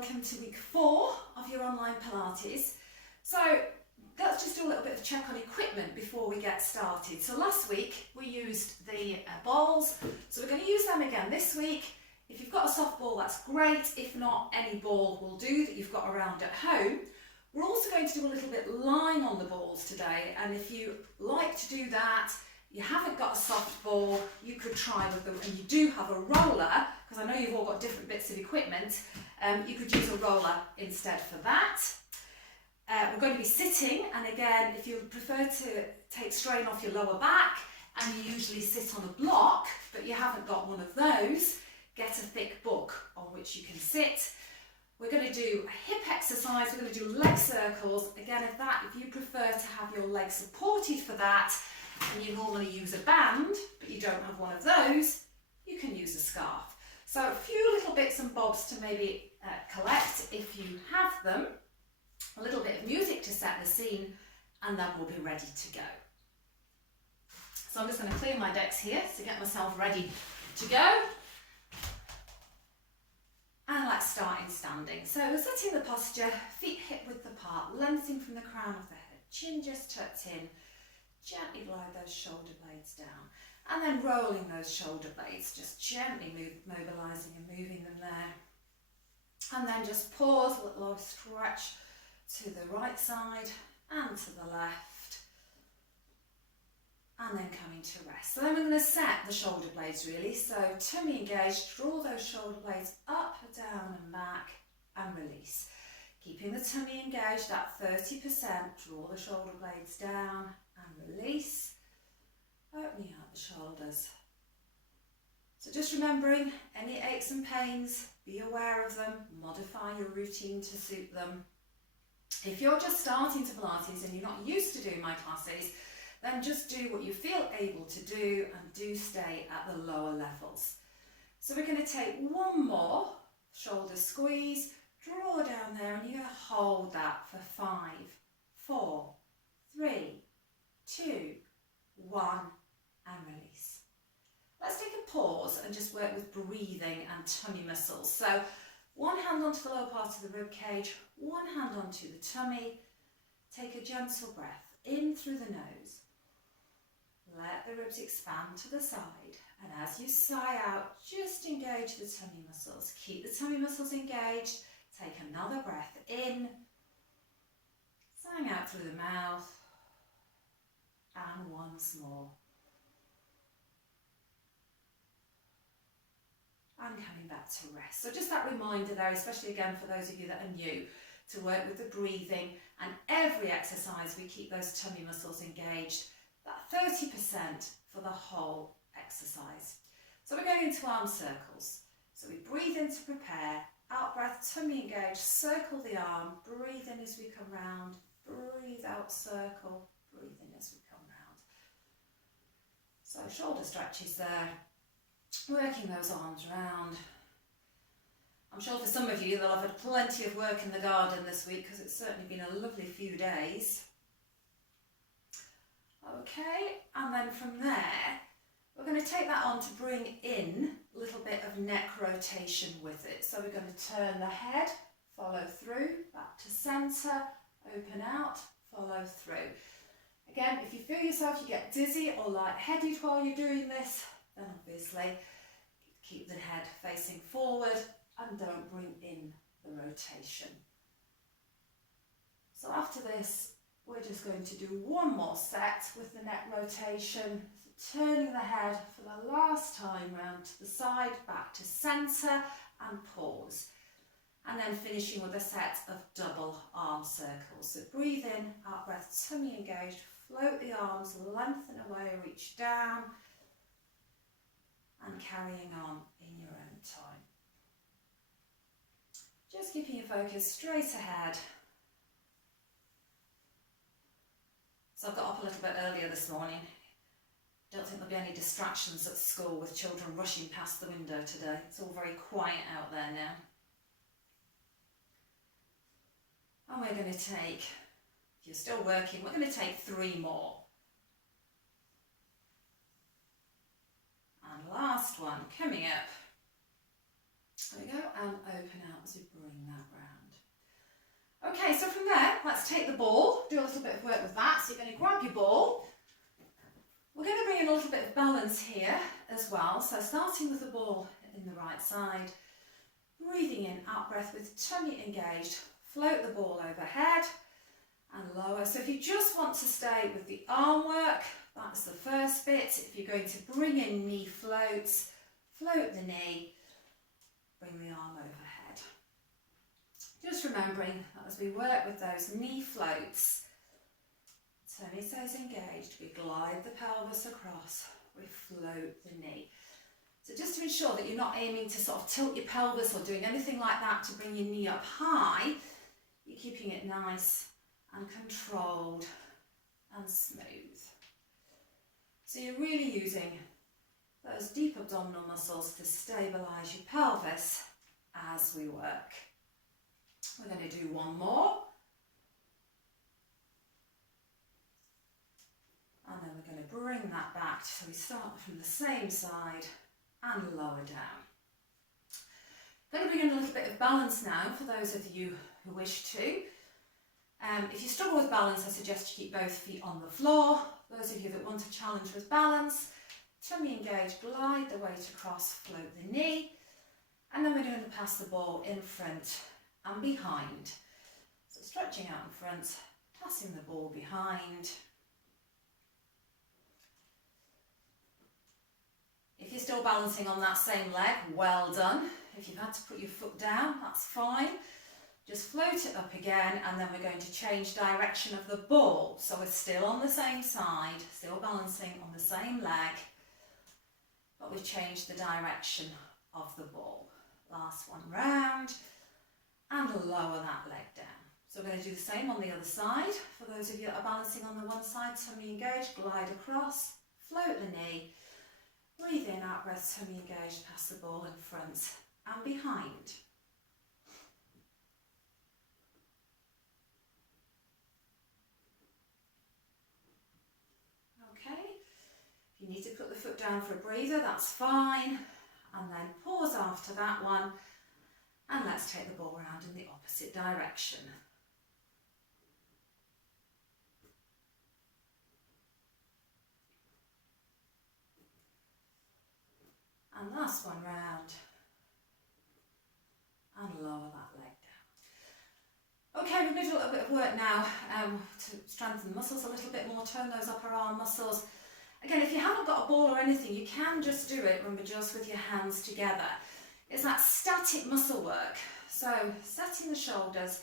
welcome to week 4 of your online Pilates. So let's just do a little bit of check on equipment before we get started. So last week we used the balls, so we're going to use them again this week. If you've got a soft ball, that's great. If not, any ball will do that you've got around at home. We're also going to do a little bit lying on the balls today, and if you like to do that, you haven't got a soft ball, you could try with them, and you do have a roller, because I know you've all got different bits of equipment, you could use a roller instead for that. We're going to be sitting, and again, if you prefer to take strain off your lower back, and you usually sit on a block, but you haven't got one of those, get a thick book on which you can sit. We're going to do a hip exercise, we're going to do leg circles. Again, if you prefer to have your legs supported for that, and you normally use a band, but you don't have one of those, you can use a scarf. So a few little bits and bobs to maybe collect if you have them, a little bit of music to set the scene, and then we'll be ready to go. So I'm just going to clear my decks here to get myself ready to go. And let's start in standing. So we're setting the posture, feet hip width apart, lengthening from the crown of the head, chin just tucked in. Gently glide those shoulder blades down, and then rolling those shoulder blades, just gently mobilising and moving them there. And then just pause, let the lower stretch to the right side and to the left. And then coming to rest. So then we're going to set the shoulder blades really. So tummy engaged, draw those shoulder blades up, down and back, and release. Keeping the tummy engaged at 30%, draw the shoulder blades down and release, opening up the shoulders. So just remembering any aches and pains, be aware of them, modify your routine to suit them. If you're just starting to Pilates and you're not used to doing my classes, then just do what you feel able to do and do stay at the lower levels. So we're going to take one more shoulder squeeze, draw down there, and you're going to hold that for 5, 4, 3, 2, 1, and release. Let's take a pause and just work with breathing and tummy muscles. So one hand onto the lower part of the rib cage, one hand onto the tummy. Take a gentle breath in through the nose. Let the ribs expand to the side, and as you sigh out, just engage the tummy muscles. Keep the tummy muscles engaged. Take another breath in, sighing out through the mouth. And once more. And coming back to rest. So just that reminder there, especially again for those of you that are new, to work with the breathing, and every exercise we keep those tummy muscles engaged, that 30% for the whole exercise. So we're going into arm circles. So we breathe in to prepare, out breath, tummy engaged, circle the arm, breathe in as we come round, breathe out, circle, breathe in as we come round. So shoulder stretches there, working those arms round. I'm sure for some of you they'll have had plenty of work in the garden this week, because it's certainly been a lovely few days. Okay, and then from there we're going to take that on to bring in a little bit of neck rotation with it. So we're going to turn the head, follow through, back to centre, open out, follow through. Again, if you feel yourself you get dizzy or lightheaded while you're doing this, then obviously keep the head facing forward and don't bring in the rotation. So after this, we're just going to do one more set with the neck rotation. So turning the head for the last time round to the side, back to centre, and pause. And then finishing with a set of double arm circles. So breathe in, out breath, tummy engaged, float the arms, lengthen away, reach down, and carrying on in your own time. Just keeping your focus straight ahead. So I've got up a little bit earlier this morning. Don't think there'll be any distractions at school with children rushing past the window today. It's all very quiet out there now. And we're going to take, if you're still working, we're going to take 3 more. And last one coming up. There we go, and open out as we bring that Okay, so from there, let's take the ball, do a little bit of work with that. So you're going to grab your ball. We're going to bring in a little bit of balance here as well. So starting with the ball in the right side, breathing in, out breath with tummy engaged, float the ball overhead and lower. So if you just want to stay with the arm work, that's the first bit. If you're going to bring in knee floats, float the knee, bring the arm overhead. Just remembering that as we work with those knee floats, tummy stays engaged, we glide the pelvis across, we float the knee. So just to ensure that you're not aiming to sort of tilt your pelvis or doing anything like that to bring your knee up high, you're keeping it nice and controlled and smooth. So you're really using those deep abdominal muscles to stabilise your pelvis as we work. We're going to do one more. And then we're going to bring that back. So we start from the same side and lower down. Going to bring in a little bit of balance now for those of you who wish to. If you struggle with balance, I suggest you keep both feet on the floor. Those of you that want a challenge with balance, tummy engaged, glide the weight across, float the knee, and then we're going to pass the ball in front and behind. So stretching out in front, passing the ball behind. If you're still balancing on that same leg, well done. If you've had to put your foot down, that's fine. Just float it up again, and then we're going to change direction of the ball. So we're still on the same side, still balancing on the same leg, but we've changed the direction of the ball. Last one round, and lower that leg down. So we're going to do the same on the other side. For those of you that are balancing on the one side, tummy engaged, glide across, float the knee, breathe in, out breath, tummy engaged, pass the ball in front and behind. Okay, if you need to put the foot down for a breather, that's fine. And then pause after that one. And let's take the ball round in the opposite direction. And last one round. And lower that leg down. Okay, we're going to do a little bit of work now to strengthen the muscles a little bit more, turn those upper arm muscles. Again, if you haven't got a ball or anything, you can just do it, remember, just with your hands together. It's that static muscle work. So setting the shoulders,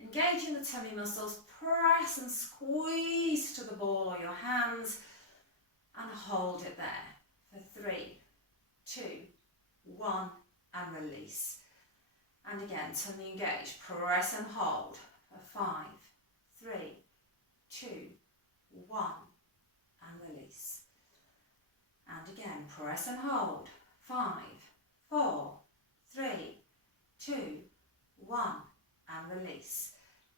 engaging the tummy muscles, press and squeeze to the ball or your hands and hold it there for 3, 2, 1 and release. And again, tummy engaged, press and hold for 5, 3, 2, 1 and release. And again, press and hold, 5, 4, 3, 2, 1 and release.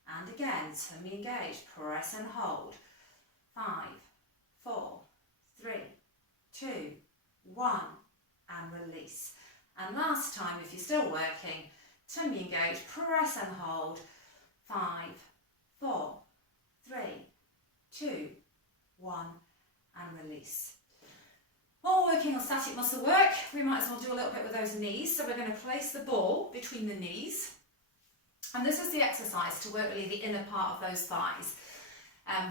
And again, tummy engaged, press and hold, 5, 4, 3, 2, 1 and release. And last time, if you're still working, tummy engaged, press and hold, 5, 4, 3, 2, 1 and release. While working on static muscle work, we might as well do a little bit with those knees. So we're going to place the ball between the knees. And this is the exercise to work really the inner part of those thighs,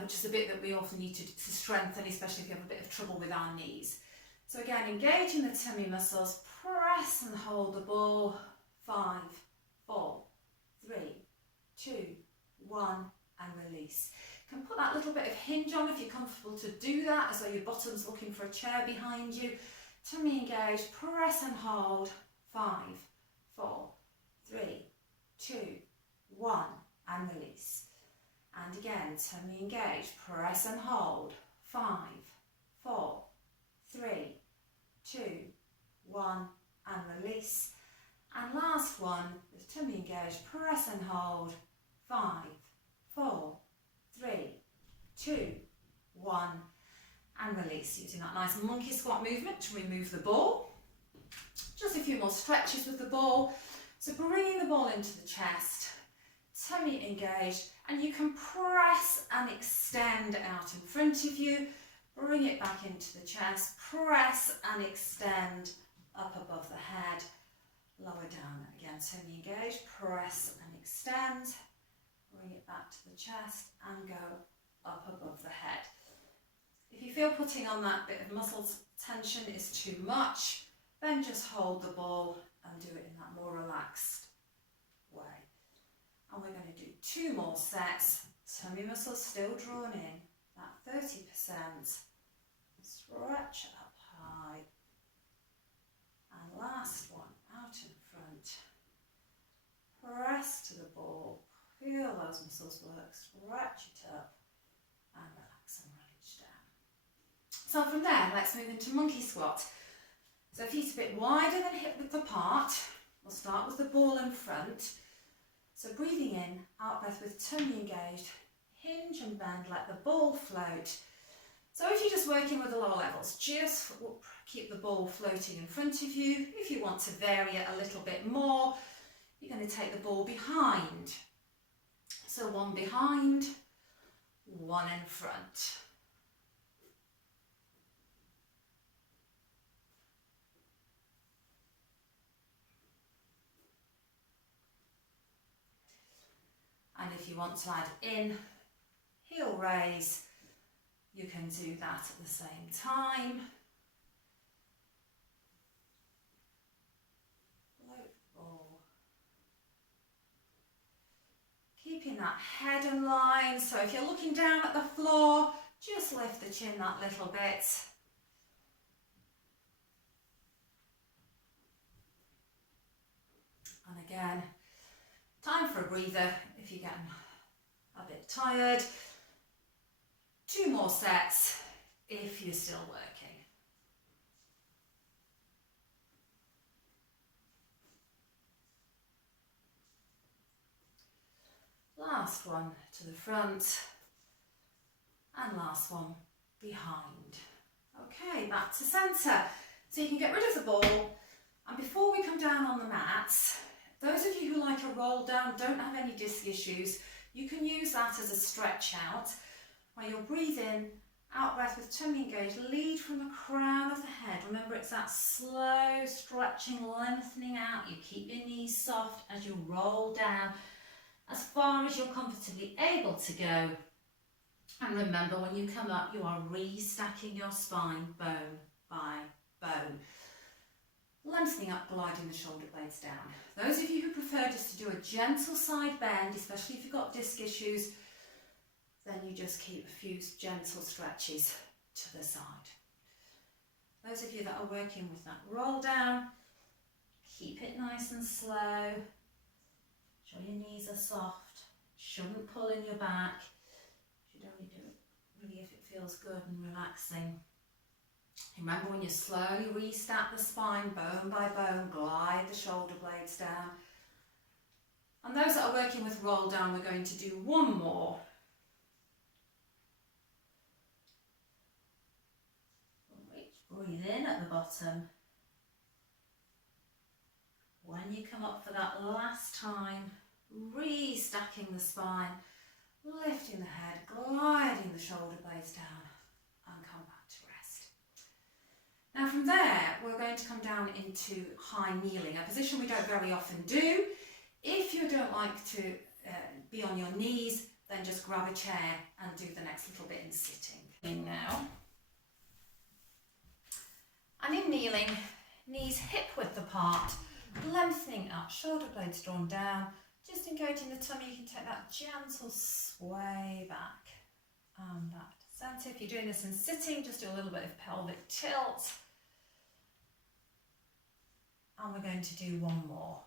which is the bit that we often need to strengthen, especially if you have a bit of trouble with our knees. So again, engaging the tummy muscles, press and hold the ball, 5, 4, 3, 2, 1 and release. You can put that little bit of hinge on if you're comfortable to do that, as though your bottom's looking for a chair behind you. Tummy engaged, press and hold, 5, 4, 3, 2, 1 and release. And again, tummy engaged, press and hold, 5, 4, 3, 2, 1 and release. And last one, with tummy engaged, press and hold, 5, 4, 3, 2, 1 and release. Using that nice monkey squat movement to remove the ball. Just a few more stretches with the ball. So bringing the ball into the chest, tummy engaged, and you can press and extend out in front of you. Bring it back into the chest, press and extend up above the head, lower down again, tummy engaged, press and extend, bring it back to the chest and go up above the head. If you feel putting on that bit of muscle tension is too much, then just hold the ball and do it in that more relaxed way. And we're going to do 2 more sets, tummy muscles still drawn in, that 30%, stretch up high, and last one, out in front, press to the ball, feel those muscles work, stretch it up, and relax and range down. So from there, let's move into monkey squat. So feet a bit wider than hip width apart. We'll start with the ball in front. So breathing in, out breath with tummy engaged, hinge and bend, let the ball float. So if you're just working with the lower levels, just keep the ball floating in front of you. If you want to vary it a little bit more, you're going to take the ball behind. So 1 behind, 1 in front. And if you want to add in heel raise, you can do that at the same time. Float the ball. Keeping that head in line, so if you're looking down at the floor, just lift the chin that little bit. And again, time for a breather if you're getting a bit tired. 2 more sets if you're still working. Last one to the front and last one behind. Okay, back to centre. So you can get rid of the ball, and before we come down on the mats, those of you who like a roll down, don't have any disc issues, you can use that as a stretch out, where you'll breathe in, out breath with tummy engaged, lead from the crown of the head. Remember, it's that slow stretching, lengthening out. You keep your knees soft as you roll down as far as you're comfortably able to go. And remember, when you come up, you are restacking your spine bone by bone. Lengthening up, gliding the shoulder blades down. Those of you who prefer just to do a gentle side bend, especially if you've got disc issues, then you just keep a few gentle stretches to the side. Those of you that are working with that roll down, keep it nice and slow. Sure your knees are soft. Shouldn't pull in your back. You should only do it really if it feels good and relaxing. Remember, when you slowly restack the spine bone by bone, glide the shoulder blades down. And those that are working with roll down, we're going to do 1 more. Breathe in at the bottom. When you come up for that last time, restacking the spine, lifting the head, gliding the shoulder blades down, and come back to rest. Now from there, we're going to come down into high kneeling, a position we don't very often do. If you don't like to be on your knees, then just grab a chair and do the next little bit in sitting. In now. And in kneeling, knees hip width apart, lengthening up, shoulder blades drawn down, just engaging the tummy. You can take that gentle sway back and back to centre. If you're doing this in sitting, just do a little bit of pelvic tilt. And we're going to do 1 more.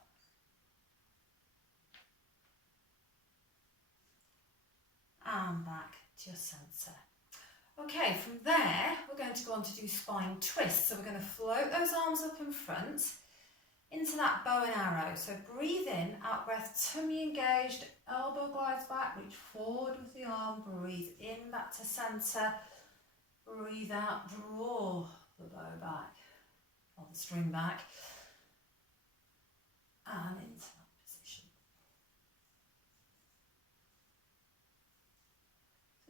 And back to your centre. Okay, from there, we're going to go on to do spine twists. So we're going to float those arms up in front into that bow and arrow. So breathe in, out breath, tummy engaged, elbow glides back, reach forward with the arm, breathe in back to centre, breathe out, draw the bow back, or the string back, and into that position.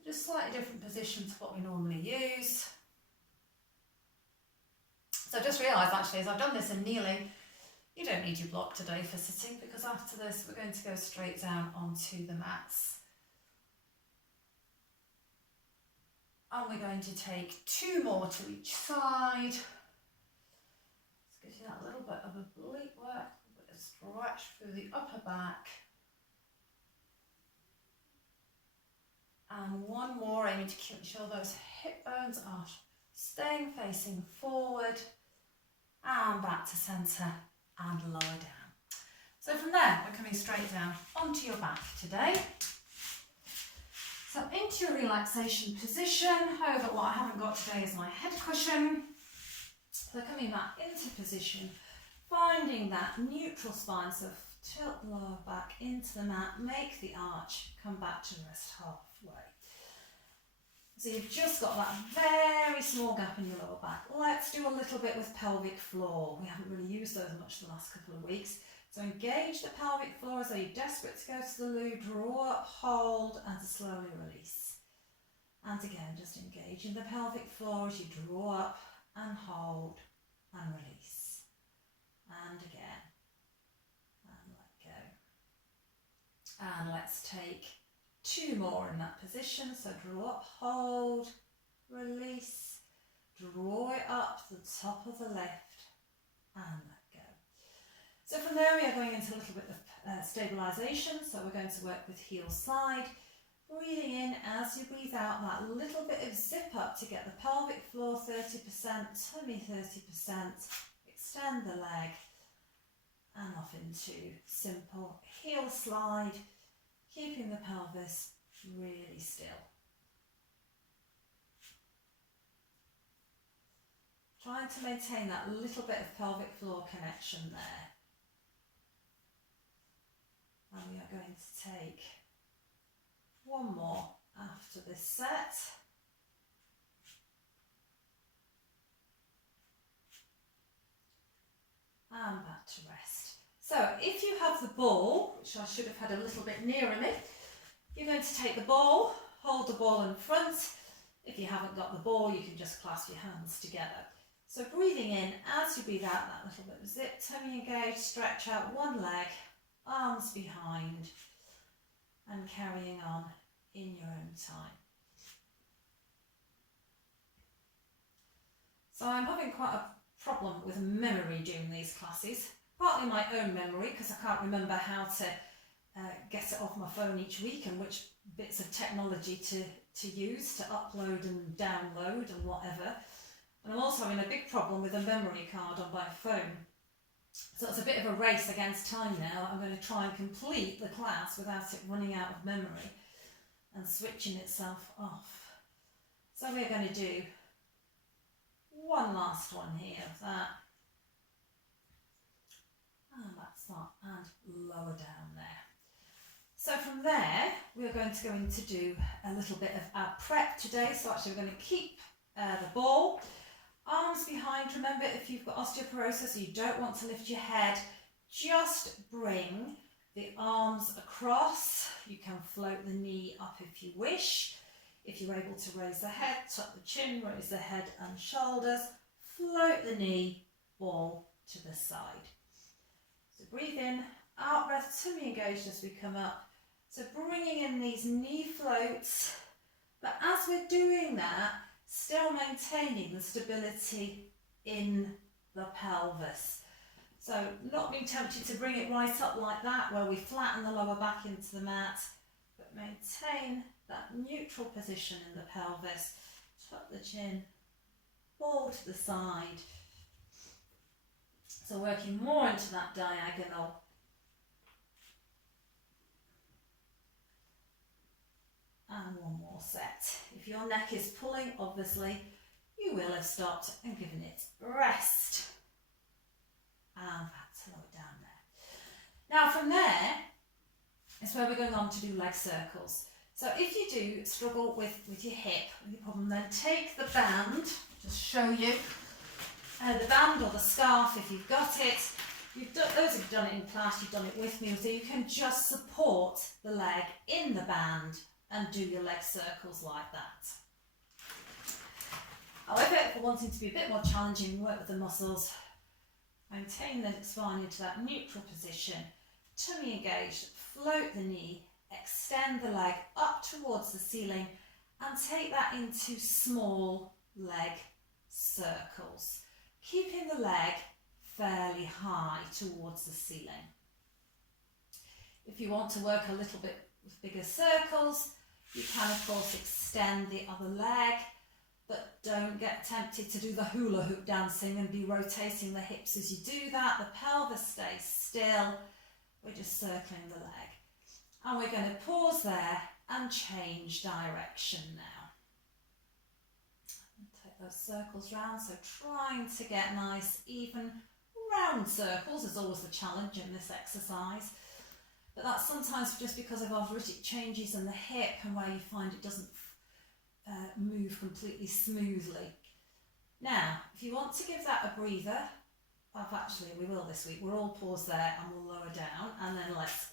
Just slightly different position to what we normally use. So I just realised actually as I've done this in kneeling, you don't need your block today for sitting, because after this we're going to go straight down onto the mats. And we're going to take 2 more to each side. This gives you that little bit of oblique work, a bit of stretch through the upper back. And 1 more, aiming to keep sure those hip bones are staying facing forward and back to centre and lower down. So from there, we're coming straight down onto your back today. So into your relaxation position. However, what I haven't got today is my head cushion. So coming back into position, finding that neutral spine, so tilt the lower back into the mat, make the arch, come back to rest halfway. So you've just got that very small gap in your lower back. Let's do a little bit with pelvic floor. We haven't really used those much the last couple of weeks. So engage the pelvic floor as though you're desperate to go to the loo, draw up, hold, and to slowly release. And again, just engaging the pelvic floor as you draw up and hold and release. And again, and let go. And let's take 2 more in that position. So draw up, hold, release, draw it up to the top of the left and let go. So from there we are going into a little bit of stabilisation. So we're going to work with heel slide. Breathing in as you breathe out, that little bit of zip up to get the pelvic floor 30%, tummy 30%, extend the leg and off into simple heel slide, keeping the pelvis really still. Trying to maintain that little bit of pelvic floor connection there. And we are going to take 1 more after this set. And back to rest. So if you have the ball, which I should have had a little bit nearer me, you're going to take the ball, hold the ball in front. If you haven't got the ball, you can just clasp your hands together. So breathing in as you breathe out, that little bit of zip, tummy engaged, stretch out 1 leg, arms behind, and carrying on in your own time. So I'm having quite a problem with memory doing these classes, partly my own memory because I can't remember how to get it off my phone each week and which bits of technology to use to upload and download and whatever. And I'm also having a big problem with a memory card on my phone. So it's a bit of a race against time now. I'm going to try and complete the class without it running out of memory and switching itself off. So we're going to do 1 last one here of that. And that's that, and lower down there. So from there, we're going to go in to do a little bit of our prep today. So actually we're going to keep the ball. Arms behind. Remember, if you've got osteoporosis or you don't want to lift your head, just bring the arms across. You can float the knee up if you wish. If you're able to raise the head, tuck the chin, raise the head and shoulders, float the knee, ball to the side. So breathe in, out breath, tummy engaged as we come up. So bringing in these knee floats, but as we're doing that, still maintaining the stability in the pelvis. So not being tempted to bring it right up like that where we flatten the lower back into the mat, but maintain that neutral position in the pelvis. Tuck the chin, ball to the side. So working more into that diagonal. And 1 more set. If your neck is pulling, obviously, you will have stopped and given it rest. And that's lower down there. Now from there is where we're going on to do leg circles. So if you do struggle with your hip, with your problem, then take the band, just show you, the band or the scarf if you've got it. Those who've done it in class, you've done it with me, so you can just support the leg in the band and do your leg circles like that. However, if we're wanting to be a bit more challenging, work with the muscles, maintain the spine into that neutral position, tummy engaged, float the knee, extend the leg up towards the ceiling and take that into small leg circles, keeping the leg fairly high towards the ceiling. If you want to work a little bit with bigger circles, you can of course extend the other leg, but don't get tempted to do the hula hoop dancing and be rotating the hips as you do that. The pelvis stays still. We're just circling the leg. And we're going to pause there and change direction now. And take those circles round, so trying to get nice, even, round circles is always the challenge in this exercise. But that's sometimes just because of arthritic changes in the hip and where you find it doesn't move completely smoothly. Now, if you want to give that a breather, actually we will this week, we'll all pause there and we'll lower down, and then let's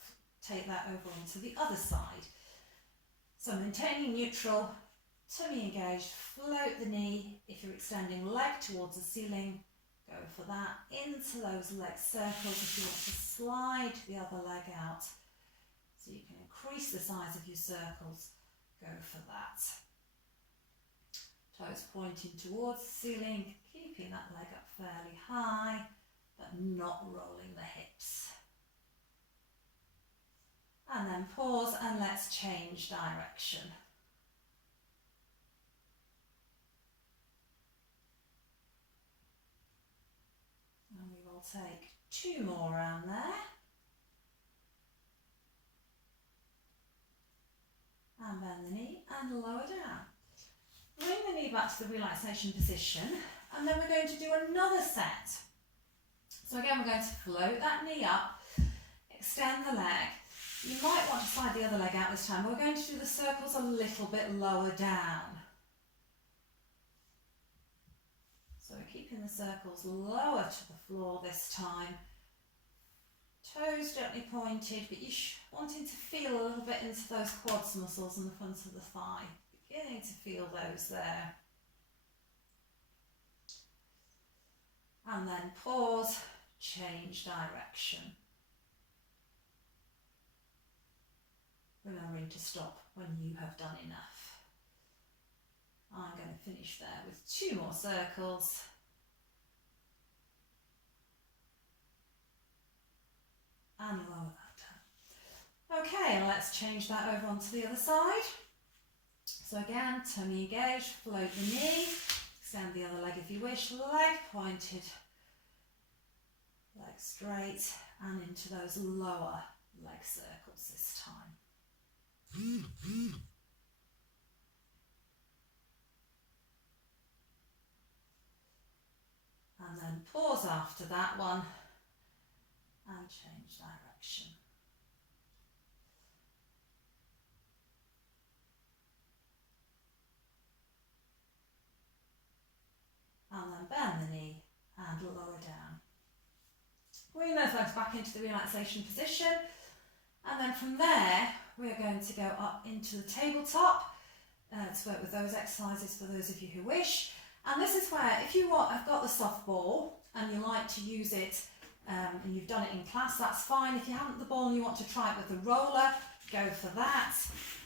take that over onto the other side. So maintaining neutral, tummy engaged, float the knee. If you're extending leg towards the ceiling, go for that, into those leg circles. If you want to slide the other leg out so you can increase the size of your circles, go for that. Toes pointing towards the ceiling, keeping that leg up fairly high, but not rolling the hips. And then pause and let's change direction. And we will take 2 more around there. And bend the knee and lower down. Bring the knee back to the relaxation position, and then we're going to do another set. So again, we're going to float that knee up, extend the leg. You might want to slide the other leg out this time. We're going to do the circles a little bit lower down. So we're keeping the circles lower to the floor this time. Toes gently pointed, but you're wanting to feel a little bit into those quads muscles in the front of the thigh. Beginning to feel those there. And then pause, change direction. Remembering to stop when you have done enough. I'm going to finish there with 2 more circles. And lower that down. Okay, and let's change that over onto the other side. So again, tummy engaged, float the knee, extend the other leg if you wish, leg pointed, leg straight, and into those lower leg circles this time. And then pause after that one and change direction. And then bend the knee and lower down. Bring those legs back into the relaxation position, and then from there we're going to go up into the tabletop to work with those exercises for those of you who wish. And this is where, if you want, I've got the soft ball and you like to use it and you've done it in class, that's fine. If you haven't the ball and you want to try it with the roller, go for that.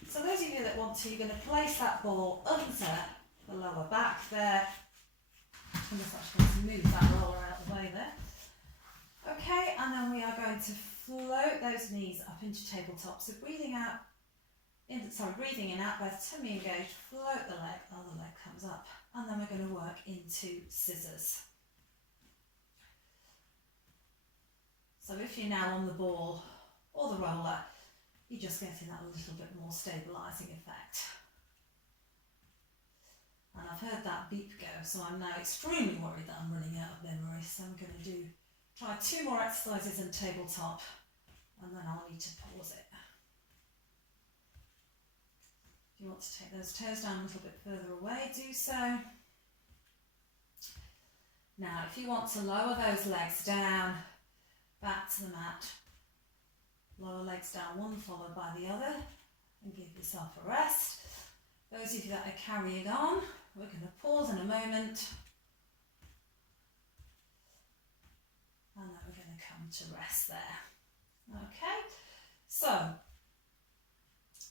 So those of you that want to, you're going to place that ball under the lower back there. I'm just actually going to move that roller out of the way there. Okay, and then we are going to float those knees up into tabletop. So breathing out, breathing in, out breath, tummy engaged, float the leg, other leg comes up, and then we're going to work into scissors. So if you're now on the ball or the roller, you're just getting that little bit more stabilising effect. And I've heard that beep go, so I'm now extremely worried that I'm running out of memory. So I'm going to try 2 more exercises in tabletop, and then I'll need to pause it. If you want to take those toes down a little bit further away, do so. Now, if you want to lower those legs down, back to the mat, lower legs down, one followed by the other, and give yourself a rest. Those of you that are carrying on, we're going to pause in a moment. And then we're going to come to rest there. Okay, so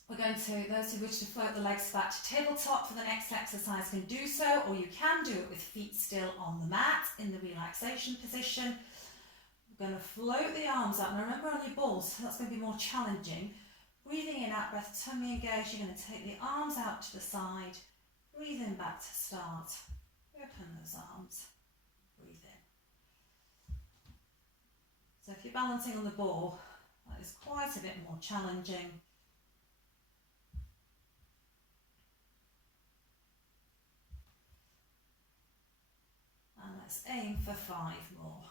we're going to, those who wish to float the legs back to tabletop for the next exercise can do so, or you can do it with feet still on the mat in the relaxation position. We're going to float the arms up. Now remember on your balls, that's going to be more challenging. Breathing in, out breath, tummy engaged. You're going to take the arms out to the side. Breathe in back to start. Open those arms. Breathe in. So if you're balancing on the ball, that is quite a bit more challenging. And let's aim for 5 more.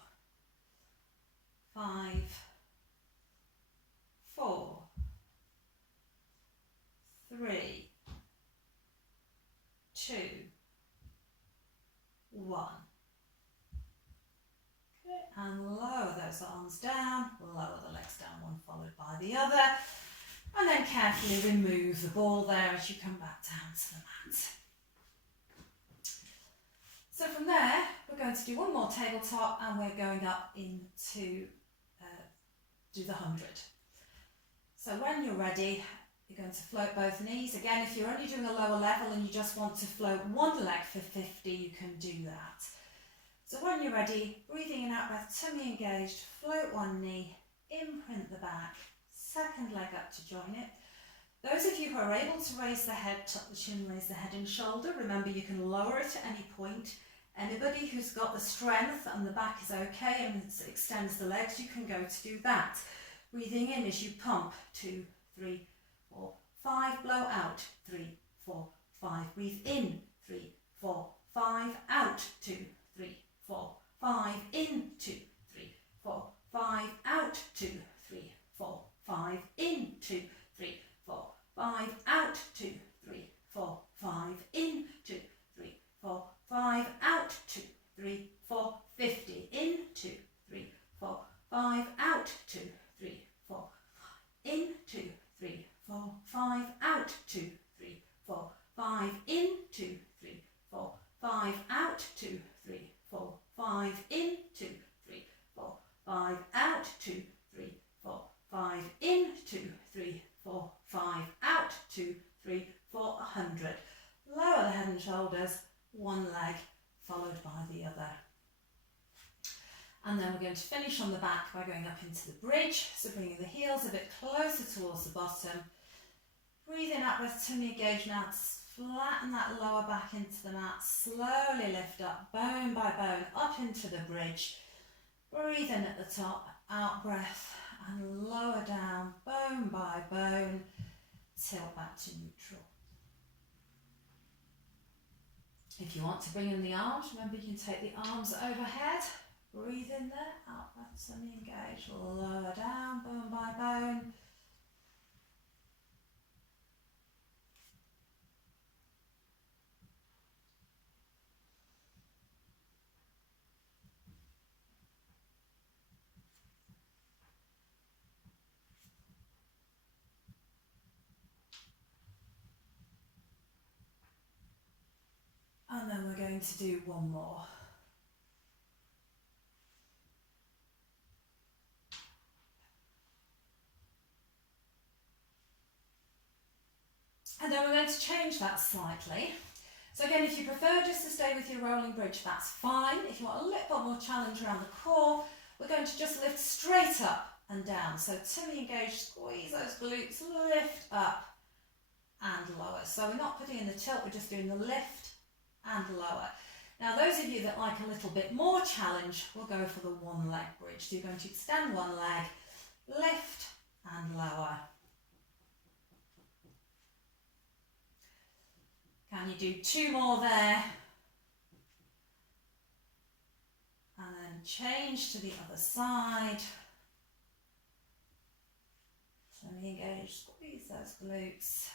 5, 4, 3, 2, 1. Okay, and lower those arms down, lower the legs down, one followed by the other, and then carefully remove the ball there as you come back down to the mat. So from there, we're going to do one more tabletop and we're going up into do the 100. So when you're ready, you're going to float both knees. Again, if you're only doing a lower level and you just want to float one leg for 50, you can do that. So when you're ready, breathing in, out breath, tummy engaged, float one knee, imprint the back, second leg up to join it. Those of you who are able to raise the head, tuck the chin, raise the head and shoulder, remember you can lower it at any point. Anybody who's got the strength and the back is okay and extends the legs, you can go to do that. Breathing in as you pump, 2, 3, 4, 5, blow out, 3, 4, 5, breathe in, 3, 4, 5, out, 2, 3, 4, 5, in, 2, 3, 4, 5, out, 2, 3, 4, 5, in, 2, 3, 4, 5, out, 2, 3, 4, 5, in, 2, 3, 4, 5, out, 2, 3, 4, 50, in, 2, 3, 4, 5, out, 2, 3, 4, in, 2, 3, 4, 5, out, 2, 3, 4, 5, in, 2, 3, 4, 5, out, 2, 3, 4, 5, in, 2, 3, 4, 5, out, 2, 3, 4, 5, in, 2, 3, 4, 5, out, 2, 3, 4, 100. Lower the head and shoulders, one leg followed by the other. And then we're going to finish on the back by going up into the bridge. So bringing the heels a bit closer towards the bottom. Breathe in, out breath, tummy engaged now. Flatten that lower back into the mat. Slowly lift up, bone by bone, up into the bridge. Breathe in at the top, out breath, and lower down, bone by bone. Tilt back to neutral. If you want to bring in the arms, remember you can take the arms overhead. Breathe in there, out breath, tummy engage, lower down, bone by bone. And then we're going to do one more. And then we're going to change that slightly. So again, if you prefer just to stay with your rolling bridge, that's fine. If you want a little bit more challenge around the core, we're going to just lift straight up and down. So tummy engaged, squeeze those glutes, lift up and lower. So we're not putting in the tilt, we're just doing the lift and lower. Now those of you that like a little bit more challenge will go for the one leg bridge. So you're going to extend one leg, lift and lower. Can you do 2 more there? And then change to the other side. Tummy engaged, squeeze those glutes.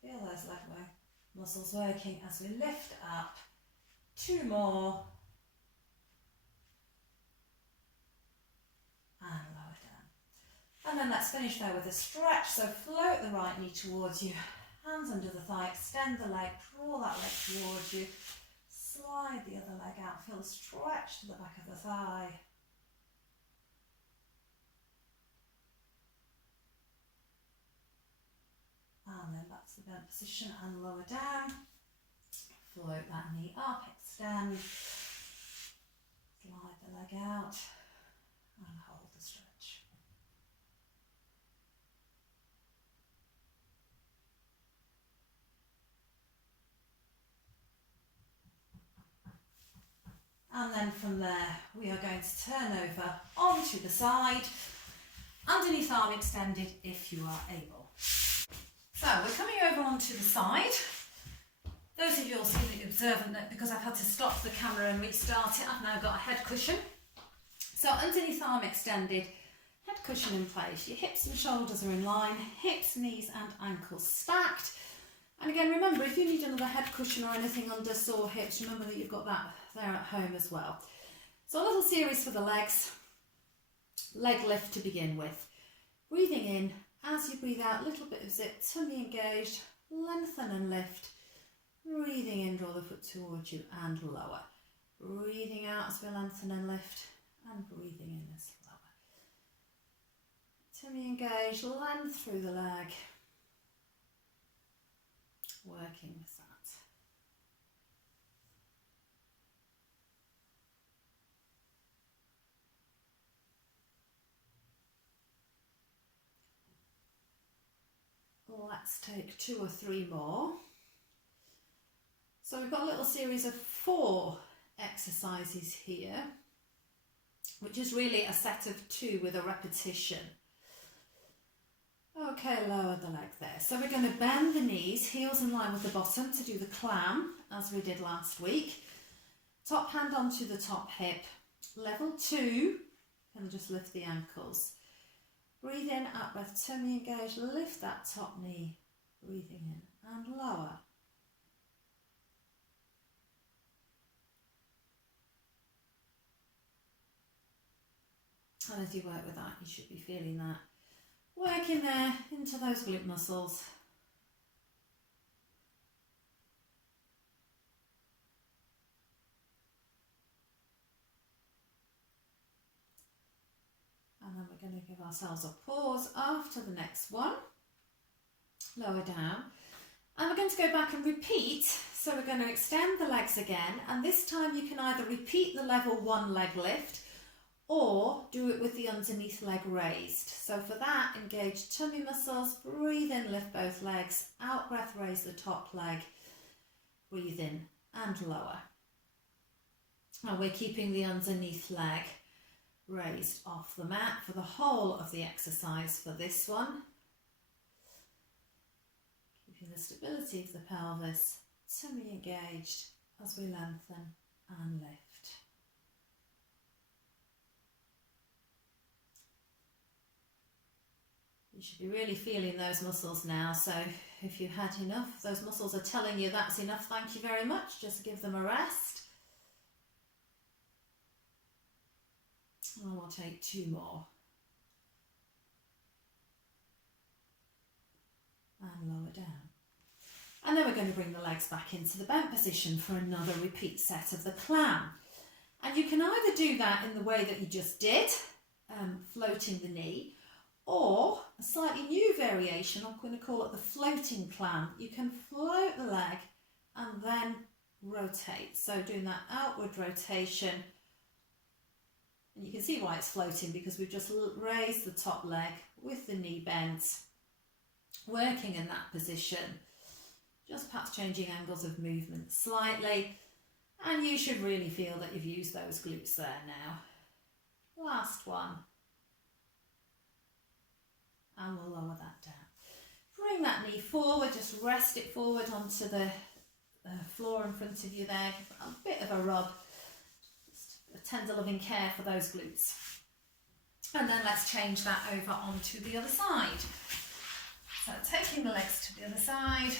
Feel those leg muscles working as we lift up. 2 more. And lower down. And then let's finish there with a stretch. So float the right knee towards you, hands under the thigh, extend the leg, draw that leg towards you, slide the other leg out, feel a stretch to the back of the thigh. And then back to the bent position and lower down. Float that knee up, extend, slide the leg out and hold the stretch. And then from there we are going to turn over onto the side, underneath arm extended if you are able. So we're coming over onto the side. Those of you who are seemingly observant that because I've had to stop the camera and restart it, I've now got a head cushion. So underneath arm extended, head cushion in place, your hips and shoulders are in line, hips, knees and ankles stacked. And again, remember, if you need another head cushion or anything under sore hips, remember that you've got that there at home as well. So a little series for the legs, leg lift to begin with. Breathing in, as you breathe out, little bit of zip, tummy engaged, lengthen and lift. Breathing in, draw the foot towards you and lower. Breathing out as we lengthen and lift, and breathing in as lower. Tummy engaged, length through the leg. Working with that. Let's take 2 or 3 more. So we've got a little series of 4 exercises here, which is really a set of 2 with a repetition. Okay, lower the leg there. So we're going to bend the knees, heels in line with the bottom to do the clam, as we did last week. Top hand onto the top hip. Level 2, and just lift the ankles. Breathe in, out breath, tummy engaged, lift that top knee. Breathing in and lower. And as you work with that, you should be feeling that working there into those glute muscles. And then we're going to give ourselves a pause after the next one. Lower down. And we're going to go back and repeat. So we're going to extend the legs again. And this time you can either repeat the level 1 leg lift or do it with the underneath leg raised. So for that, engage tummy muscles, breathe in, lift both legs, out breath, raise the top leg, breathe in and lower. And we're keeping the underneath leg raised off the mat for the whole of the exercise for this one. Keeping the stability of the pelvis, tummy engaged as we lengthen and lift. You should be really feeling those muscles now, so if you've had enough, those muscles are telling you that's enough, thank you very much, just give them a rest. And we'll take 2 more. And lower down. And then we're going to bring the legs back into the bent position for another repeat set of the clam. And you can either do that in the way that you just did, floating the knee, or a slightly new variation, I'm going to call it the floating clam. You can float the leg and then rotate. So doing that outward rotation, and you can see why it's floating because we've just raised the top leg with the knee bent, working in that position, just perhaps changing angles of movement slightly, and you should really feel that you've used those glutes there now. Last one. And we'll lower that down. Bring that knee forward, just rest it forward onto the floor in front of you there. Give it a bit of a rub, just a tender loving care for those glutes. And then let's change that over onto the other side. So taking the legs to the other side,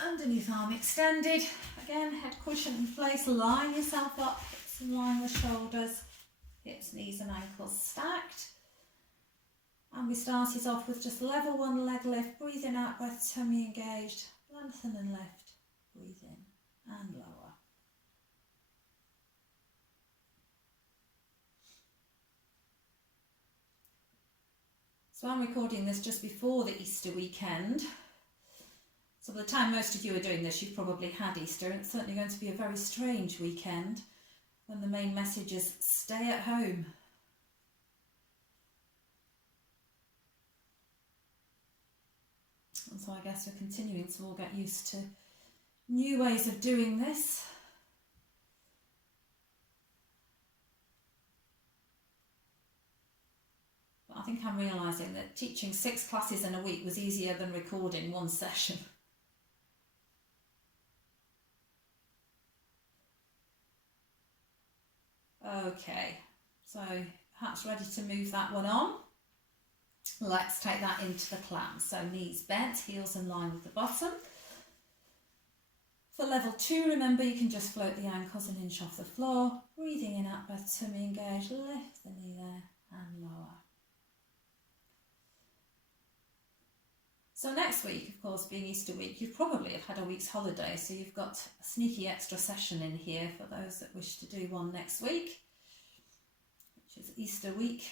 underneath arm extended, again head cushion in place, line yourself up, hips in line with shoulders, hips, knees and ankles stacked. And we started off with just level 1 leg lift, breathing out, breath, tummy engaged, lengthen and lift, breathe in and lower. So I'm recording this just before the Easter weekend. So by the time most of you are doing this, you've probably had Easter, and it's certainly going to be a very strange weekend when the main message is stay at home. And so I guess we're continuing to all get used to new ways of doing this. But I think I'm realising that teaching 6 classes in a week was easier than recording 1 session. Okay, so perhaps ready to move that one on. Let's take that into the clam. So knees bent, heels in line with the bottom. For level 2, remember you can just float the ankles an inch off the floor. Breathing in, out breath, tummy engaged, lift the knee there and lower. So next week, of course, being Easter week, you probably have had a week's holiday, so you've got a sneaky extra session in here for those that wish to do one next week, which is Easter week.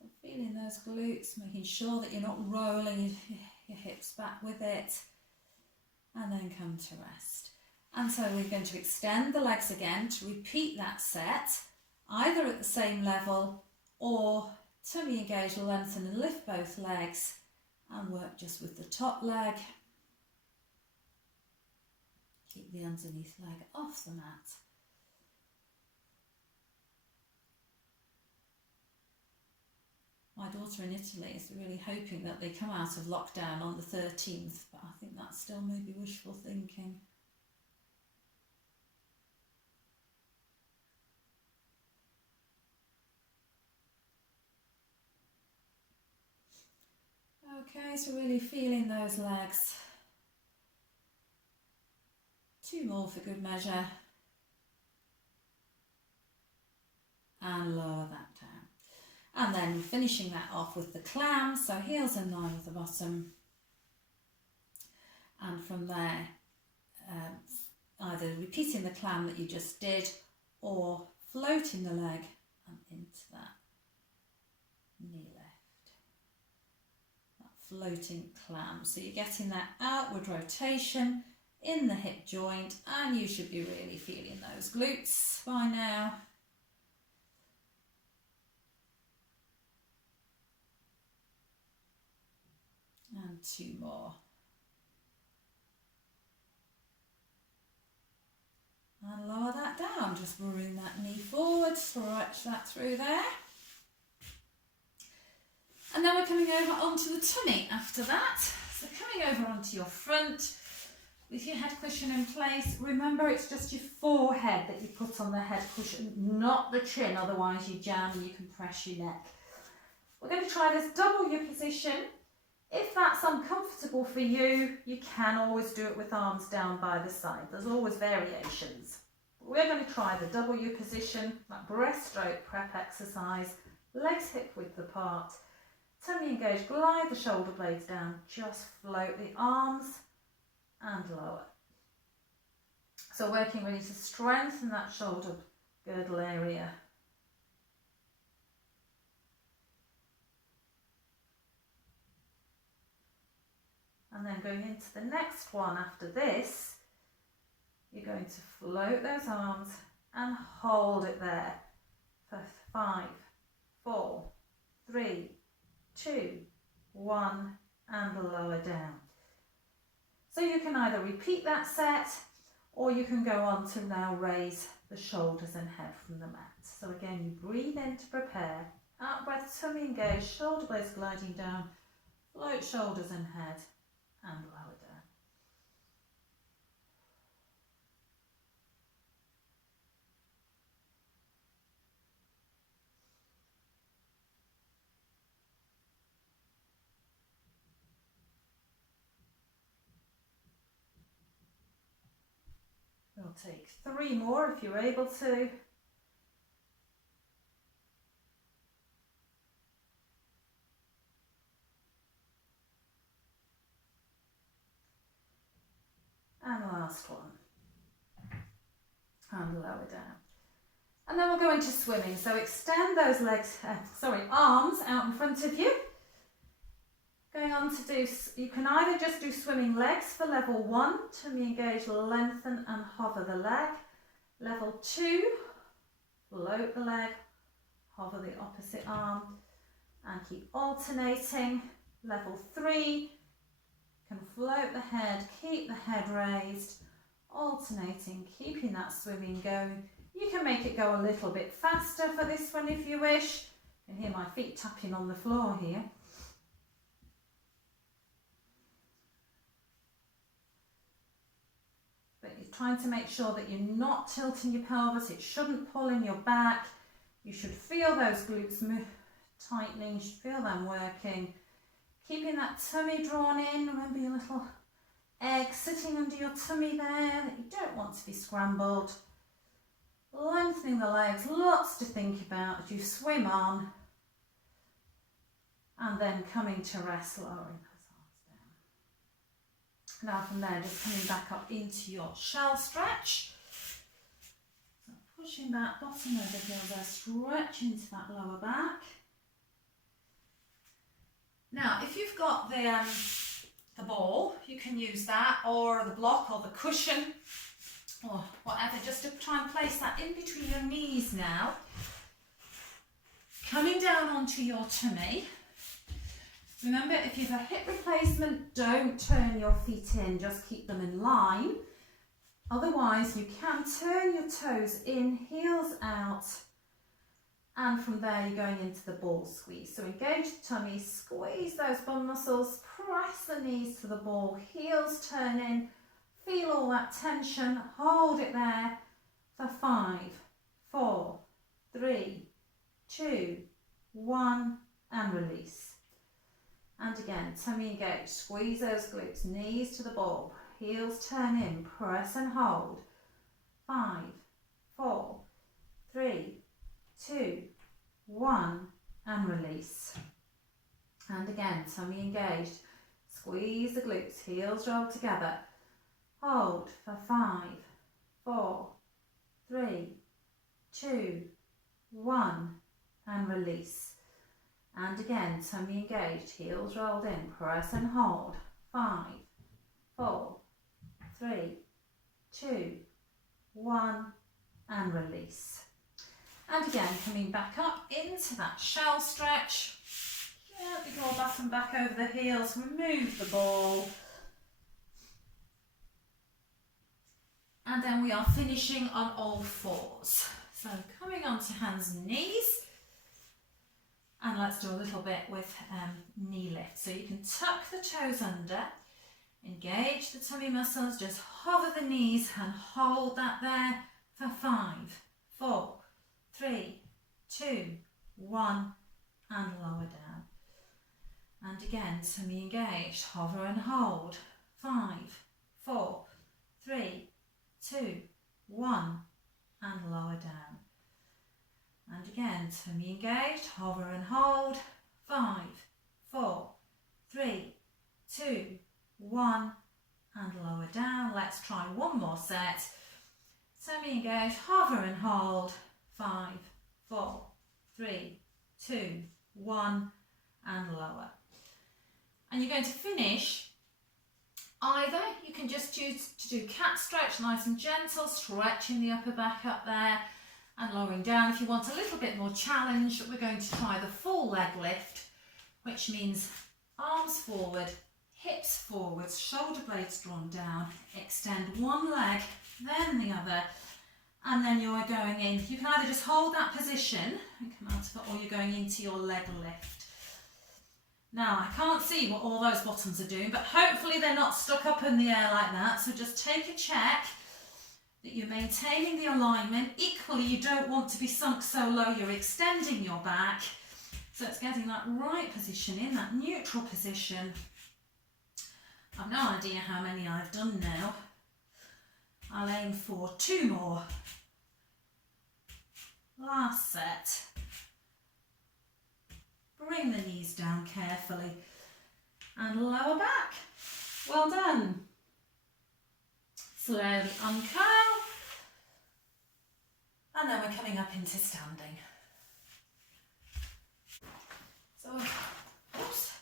So feeling those glutes, making sure that you're not rolling your hips back with it, and then come to rest. And so we're going to extend the legs again to repeat that set, either at the same level or tummy engaged, lengthen and lift both legs and work just with the top leg. Keep the underneath leg off the mat. My daughter in Italy is really hoping that they come out of lockdown on the 13th, but I think that's still maybe wishful thinking. Okay, so really feeling those legs. 2 more for good measure. And lower that down. And then finishing that off with the clam, so heels in line with the bottom. And from there, either repeating the clam that you just did or floating the leg and into that knee lift. Floating clam. So you're getting that outward rotation in the hip joint, and you should be really feeling those glutes by now. And 2 more. And lower that down, just bring that knee forward, stretch that through there. And then we're coming over onto the tummy after that. So coming over onto your front with your head cushion in place. Remember, it's just your forehead that you put on the head cushion, not the chin, otherwise you jam and you compress your neck. We're going to try this W position. If that's uncomfortable for you, you can always do it with arms down by the side. There's always variations. We're going to try the W position, that breaststroke prep exercise, legs hip width apart. Tummy engaged, glide the shoulder blades down, just float the arms and lower. So working really to strengthen that shoulder girdle area. And then going into the next one after this, you're going to float those arms and hold it there for 5, 4, 3, 2, 1, and lower down. So you can either repeat that set or you can go on to now raise the shoulders and head from the mat. So again, you breathe in to prepare, out breath, tummy engaged, shoulder blades gliding down, float shoulders and head and lower down. We'll take 3 more if you're able to. And last one. And lower down. And then we'll go into swimming. So extend those legs, arms out in front of you. Going on to do, you can either just do swimming legs for level 1, tummy engage, lengthen and hover the leg. Level 2, float the leg, hover the opposite arm and keep alternating. Level 3, can float the head, keep the head raised, alternating, keeping that swimming going. You can make it go a little bit faster for this one if you wish. You can hear my feet tapping on the floor here. But you're trying to make sure that you're not tilting your pelvis. It shouldn't pull in your back. You should feel those glutes tightening. You should feel them working. Keeping that tummy drawn in. Remember your little egg sitting under your tummy there that you don't want to be scrambled. Lengthening the legs, lots to think about as you swim on. And then coming to rest, lowering those arms down. Now from there, just coming back up into your shell stretch. So pushing that bottom of the heel there, stretch into that lower back. Now, if you've got the ball, you can use that, or the block, or the cushion, or whatever, just to try and place that in between your knees now. Coming down onto your tummy. Remember, if you have a hip replacement, don't turn your feet in, just keep them in line. Otherwise, you can turn your toes in, heels out, and from there you're going into the ball squeeze. So engage the tummy, squeeze those bum muscles, press the knees to the ball, heels turn in, feel all that tension, hold it there for 5, 4, 3, 2, 1, and release. And again, tummy engaged, squeeze those glutes, knees to the ball, heels turn in, press and hold. 5, 4, 3, 2, 1, and release. And again, tummy engaged, squeeze the glutes, heels roll together. Hold for 5, 4, 3, 2, 1, and release. And again, tummy engaged, heels rolled in, press and hold. 5, 4, 3, 2, 1, and release. And again, coming back up into that shell stretch. Gently go back and back over the heels, remove the ball. And then we are finishing on all fours. So coming onto hands and knees. And let's do a little bit with knee lift. So you can tuck the toes under, engage the tummy muscles, just hover the knees and hold that there for 5, 4, 3, 2, 1, and lower down. And again, tummy engaged, hover and hold. 5, 4, 3, 2, 1, and lower down. And again, tummy engaged, hover and hold. 5, 4, 3, 2, 1, and lower down. Let's try one more set. Tummy engaged, hover and hold. 5, 4, 3, 2, 1, and lower. And you're going to finish. Either you can just choose to do cat stretch, nice and gentle, stretching the upper back up there and lowering down. If you want a little bit more challenge, we're going to try the full leg lift, which means arms forward, hips forwards, shoulder blades drawn down, extend one leg, then the other, and then you're going in. You can either just hold that position and come out of it, or you're going into your leg lift. Now, I can't see what all those bottoms are doing, but hopefully they're not stuck up in the air like that. So just take a check that you're maintaining the alignment. Equally, you don't want to be sunk so low you're extending your back. So it's getting that right position in, that neutral position. I've no idea how many I've done now. I'll aim for 2 more. Last set. Bring the knees down carefully and lower back. Well done. Slowly uncurl. And then we're coming up into standing. So, oops.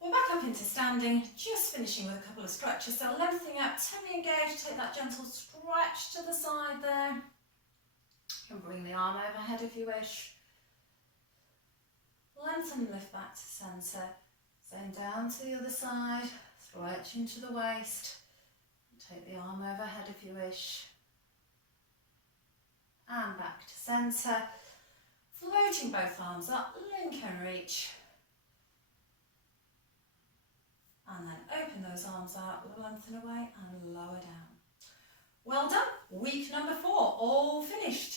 We're back up into standing, just finishing with a couple of stretches. So lengthening out, tummy engaged, take that gentle stretch to the side there. You can bring the arm overhead if you wish. Lengthen, lift back to centre. Same down to the other side, stretch into the waist. Take the arm overhead if you wish. And back to centre. Floating both arms up, link and reach. And then open those arms out, lengthen away and lower down. Well done. Week number 4, all finished.